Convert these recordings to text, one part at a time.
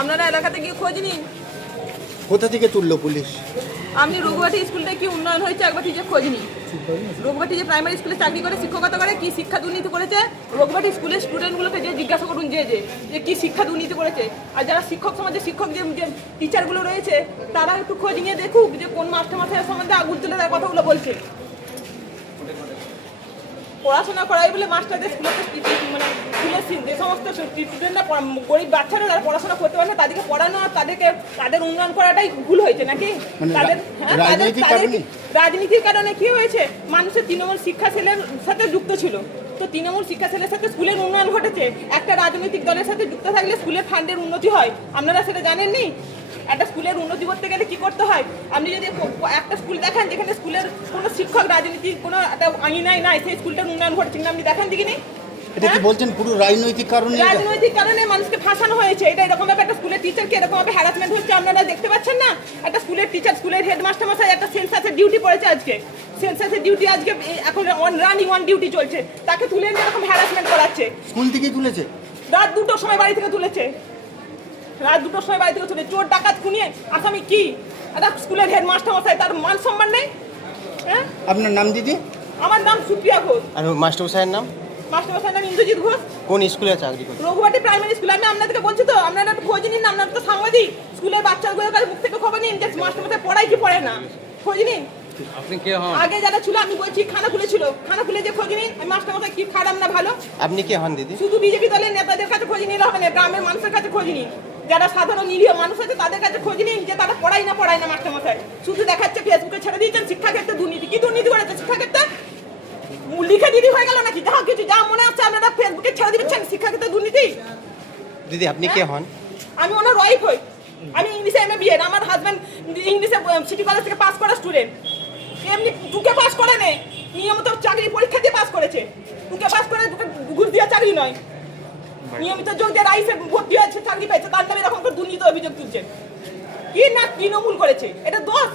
আপনারা এলাকাতে গিয়ে খোঁজ নিন। কোথা থেকে তুললো পুলিশ? আপনি রঘুবাটি স্কুলটা কি উন্নয়ন হয়েছে একবার ঠিক খোঁজ নিন। রঘুবাটি যে প্রাইমারি স্কুলে চাকরি করে শিক্ষকতা করে কি শিক্ষা দুর্নীতি করেছে, রঘুবাটি স্কুলের স্টুডেন্টগুলোকে যে জিজ্ঞাসা করুন যে কি শিক্ষা দুর্নীতি করেছে। আর যারা শিক্ষক সমাজে শিক্ষক যে টিচারগুলো রয়েছে তারা একটু খোঁজ নিয়ে দেখুক যে কোন মাস্টারমশাইয়ের সম্বন্ধে আগুন তুলে তার কথাগুলো বলছে। পড়াশোনা করাই বলে মাস্টারদের স্কুলের মানে স্কুলের যে সমস্ত স্টুডেন্টরা গরিব বাচ্চারা যারা পড়াশোনা করতে পারে না তাদেরকে পড়ানো আর তাদের উন্নয়ন করাটাই ভুল হয়েছে নাকি? তাদের রাজনীতির কারণে কি হয়েছে? মানুষের তৃণমূল শিক্ষা সেলের সাথে যুক্ত ছিল, তো তৃণমূল শিক্ষা সেলের সাথে স্কুলের উন্নয়ন ঘটেছে। একটা রাজনৈতিক দলের সাথে যুক্ত থাকলে স্কুলের ফান্ডের উন্নতি হয়, আপনারা সেটা জানেননি? একটা স্কুলের উন্নতি করতে গেলে কি করতে হয়? আপনি যদি একটা স্কুল দেখেন যেখানে স্কুলের কোনো শিক্ষক রাজনীতির কোনো একটা আঙিনাই নাই, সেই স্কুলটার উন্নয়ন ঘটছে কিনা আপনি দেখান দেখিনি? এটা কি বলছেন পুরো রাজনৈতিক কারণে? রাজনৈতিক কারণে মানুষকে ফাঁসানো হয়েছে। এটা এরকম ভাবে একটা স্কুলের টিচারকে এরকম ভাবে হ্যারাসমেন্ট হচ্ছে, আপনারা দেখতে পাচ্ছেন না? একটা স্কুলের টিচার, স্কুলের হেডমাস্টার মশাই একটা সেন্সাসের ডিউটি পড়েছে আজকে, সেন্সাসের ডিউটি আজকে এখন রানিং অন ডিউটি চলছে, তাকে তুলে নিয়ে এরকম হ্যারাসমেন্ট করাচ্ছে। স্কুল থেকেই তুলেছে? রাত 2টোর সময় বাড়ি থেকে তুলেছে, রাত 2টোর সময় বাড়ি থেকে তুলে চোর ডাকাত খুনিয়ে আসামি কি? একটা স্কুলের হেডমাস্টার মশাই, তার মান সম্মান নেই? হ্যাঁ, আপনার নাম দিদি? আমার নাম সুপ্রিয়া ঘোষ। আর মাস্টার মশাইয়ের নাম? মাস্টার মশাইয়ের নাম ইন্দ্রজিৎ ঘোষ। কোন স্কুলে চাকরি করে? Raghubati primary school. আমি আপনাদেরকে বলছি তো, আপনারা একটু খোঁজ নিন, আপনারা তো সাংবাদিক, স্কুলের বাচ্চাগুলোর কাছে মুখ থেকে খবর নিন যে মাস্টার মশাই পড়ায় কি পড়ে না, খোঁজ নিন। আপনি কে হন? আগে যারা ছিল, আমি বলছি খানা খুলেছিল, খানা খুলে যে খোঁজ নিন মাস্টার মশাই কি খারাপ না ভালো। আপনি কে হন দিদি? শুধু বিজেপি দলের নেতাদের কাছে খোঁজ নিলে হবে না, গ্রামের মানুষের কাছে খোঁজ নিন, যারা সাধারণ নিরীহ মানুষ আছে তাদের কাছে খোঁজ নিন যে তারা পড়ায় না মাস্টার মশাই। শুধু দেখাচ্ছে ফেসবুকে ছেড়ে দিয়েছেন শিক্ষাক্ষেত্রে দুর্নীতি। কি দুর্নীতি করেছে শিক্ষাক্ষেত্রে? লিখে দিদি হয়ে গেল নাকি? যা কিছু যা মনে হচ্ছে আপনারা ফেসবুকে ছেড়ে দিচ্ছেন শিক্ষাক্ষেত্রে দুর্নীতি। দিদি আপনি কে হন? আমি ওনার ওয়াইফ হই। আমি ইংলিশে এমএ বিএড, আমার হাজব্যান্ড ইংলিশে সিটি কলেজ থেকে পাস করা স্টুডেন্ট। এমনি টুকে পাস করে নেই, নিয়মিত চাকরি পরীক্ষা দিয়ে পাস করেছে। টুকে পাস করে ঘুষ দিয়ে চাকরি নয়, নিয়মিত যোগ দিয়ে রাইসে ভর্তি হয়েছে, চাকরি পেয়েছে, তার নামে এরকম করে দুর্নীতি অভিযোগ তুলছেন। কি না তৃণমূল করেছে, এটা দোষ?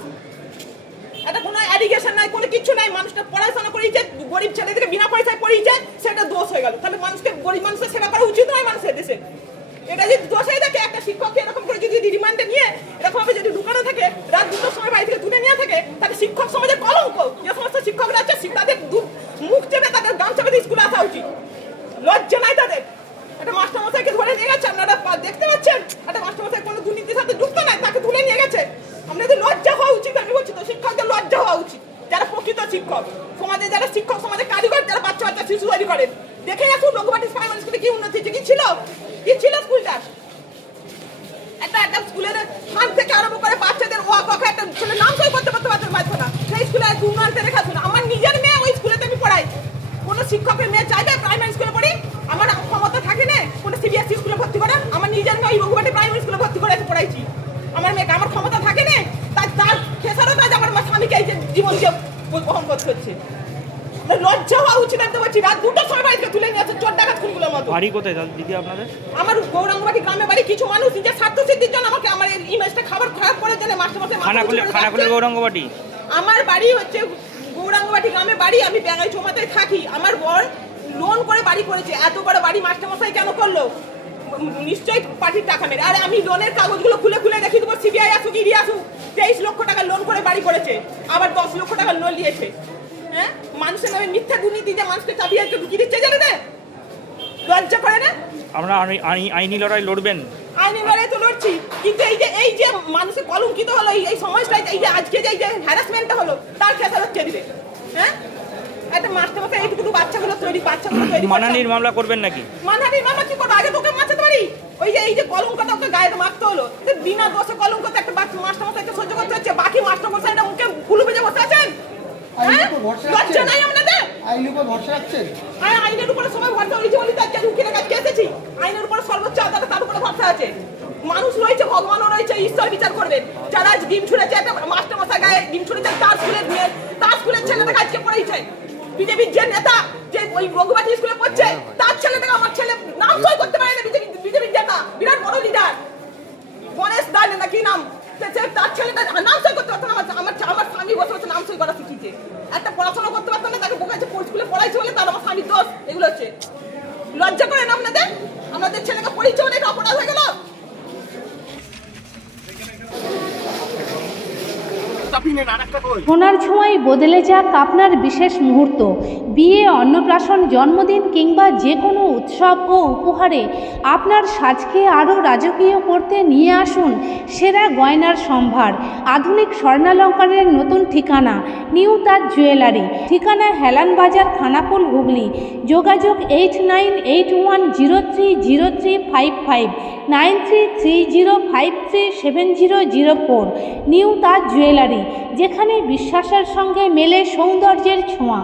এটা কোনো অ্যালিগেশন নাই, কোনো কিছু নাই। মানুষটা পড়াশোনা করিয়েছে, গরিব ছেলেদেরকে বিনা পয়সায় পড়িয়েছে, সেটা দোষ হয়ে গেল। তাহলে মানুষকে, গরিব মানুষের সেবা করা উচিত নয় মানুষের দেশে? এটা যদি দোষ হয়ে থাকে, একটা শিক্ষককে এরকম করে যদি রিমান্ডে নিয়ে এরকম ভাবে যদি ঢুকানো থাকে, রাত 2টোর সময় বাড়ি থেকে তুলে নিয়ে থাকে, তাহলে শিক্ষক সমাজের কলঙ্ক। যে সমস্ত শিক্ষকরা আছে তাদের মুখ চেপে, তাদের গান চেপে স্কুলে আসা উচিত। লজ্জা নাই তাদের? একটা মাস্টার মশাইকে ধরে নিয়ে গেছে, আপনারা দেখতে পাচ্ছেন। একটা মাস্টার মশাই কোনো দুর্নীতির সাথে যুক্ত নাই, তাকে তুলে নিয়ে গেছে। আপনাদের লজ্জা হওয়া উচিত। আমি বলছি তো, শিক্ষকদের লজ্জা হওয়া উচিত। যারা প্রকৃত শিক্ষক, সমাজে যারা শিক্ষক, সমাজে কারিগর, যারা বাচ্চা শিশু তৈরি করেন, দেখে আসুন রঘুবাটি প্রাইমারি স্কুলে কি উন্নতি হয়েছে, কি ছিল স্কুলটা। একটা স্কুলের ফান্ড থেকে আরম্ভ করে বাচ্চাদের একটা ছেলে নাম সই করতে পারতো না, সেই স্কুলে উন্নয়নটা দেখাচ্ছিল। আমার নিজের মেয়ে ওই স্কুলেতে আমি পড়াই। কোনো শিক্ষকের মেয়ে চাইবে প্রাইমারি স্কুলে পড়ি? আমার ক্ষমতা থাকে না কোনো সিবিএসসি স্কুলে ভর্তি করা। আমার নিজের মেয়ে ওই রঘুবাটি প্রাইমারি স্কুলে ভর্তি করে পড়াইছি আমার মেয়েকে। আমার ক্ষমতা থাকে না, তার খেসারও তাই আমার স্বামীকে এই যে জীবনকে বহন করতে হচ্ছে। লজ্জা হওয়া উচিত। আমি তো বলছি, রাত 2টোর সময় বাড়িতে তুলে নিয়ে আসছে চোর ডাকাত খুনগুলোর মতো। বাড়ি কোথায় দিদি আপনাদের? আমার গৌরাঙ্গবাটি গ্রামে বাড়ি। কিছু মানুষ নিজের স্বার্থ সিদ্ধির জন্য আমাকে, আমার এই ইমেজটা খারাপ করে দেন মাস্টারমশাই। খানাকুলে গৌরাঙ্গবাটি আমার বাড়ি হচ্ছে গৌরাঙ্গবাটি গ্রামে বাড়ি। আমি ব্যাঙ্গাই চৌমাতে থাকি। আমার বর লোন করে বাড়ি করেছে। এত বড় বাড়ি মাস্টারমশাই কেন করলো? নিশ্চয়ই পার্টির টাকা মেরে। আর আমি লোনের কাগজগুলো খুলে দেখি দেবো, সিবিআই আসুক, ইডি আসুক। 23 লক্ষ টাকা লোন করে বাড়ি করেছে, আবার 10 লক্ষ টাকা লোন নিয়েছে। হ্যাঁ, মানুষের নামে মিথ্যা দুর্নীতি দিয়ে মানুষকে চাপিয়ে ঢুকিয়ে দিচ্ছে, জানে না? লজ্জা করে না? আমরা আইনি লড়াই লড়বেন? আইনি লড়াই তো লড়ছি, কিন্তু এই যে মানুষের কলঙ্কিত হলো এই সমাজটাই, এই যে আজকে যে হ্যারাসমেন্টটা হলো, তার খেসারত হচ্ছে দিবে। হ্যাঁ, একটা মাস্টারমশাই এইটুকু বাচ্চাগুলো তৈরি মানহানির মামলা করবেন নাকি? মানহানির মামলা কি করবো? আগে তোকে মারতে পারি। এই যে কলঙ্কটা ওকে গায়ে মারতে হলো, বিনা দোষে কলঙ্কতে একটা মাস্টারমশাইকে সহ্য করতে হচ্ছে। বাকি মাস্টারমশাইরা মুখে কুলু বেজে বসে আছেন। লজ্জা নাই আপনাদের? আইনের উপরে সবাই ভরসা হয়েছে বলে তো আজকে উকিলের কাছে এসেছি। আইনের উপরে সর্বোচ্চ আদালত, তার উপরে ভরসা আছে। মানুষ রয়েছে, ভগবানও রয়েছে, ঈশ্বর বিচার করবেন। যারা আজ ডিম ছুঁড়েছে, একটা মাস্টারমশাই গায়ে ডিম ছুঁড়েছে, তার স্কুলের ছেলেটাকে আজকে পড়াইছে। বিজেপির যে নেতা, যে ওই রঘুবাটি স্কুলে পড়ছে, তার ছেলেটাকে আমার ছেলে নাম সই করতে পারে না। বিজেপির নেতা, বিরাট বড় লিডার গণেশ দাস না কি নাম, তার ছেলেটা নাম সই করতে পারতো না। আমার স্বামী বসে নাম সই করা শিখিয়েছে। একটা পড়াশোনা করতে পারতো না, তাকে বোকাইছে, স্কুলে পড়াইছে বলে তার আমার স্বামীর দোষ। এগুলো হচ্ছে লজ্জা করে না আপনাদের? আমাদের ছেলেকে পড়িয়েছে বলে এটা অপরাধ হয়ে গেল। সোনার ছোঁয়ায় বদলে যাক আপনার বিশেষ মুহূর্ত। বিয়ে, অন্নপ্রাশন, জন্মদিন কিংবা যে কোনো উৎসব ও উপহারে আপনার সাজকে আরও রাজকীয় করতে নিয়ে আসুন সেরা গয়নার সম্ভার। আধুনিক স্বর্ণালঙ্কারের নতুন ঠিকানা নিউ তাজ জুয়েলারি। ঠিকানা হেলান বাজার, খানাকুল, হুগলি। যোগাযোগ 8981030355, 9330537004। নিউ তাজ জুয়েলারি, যেখানে বিশ্বাসের সঙ্গে মেলে সৌন্দর্যের ছোঁয়া।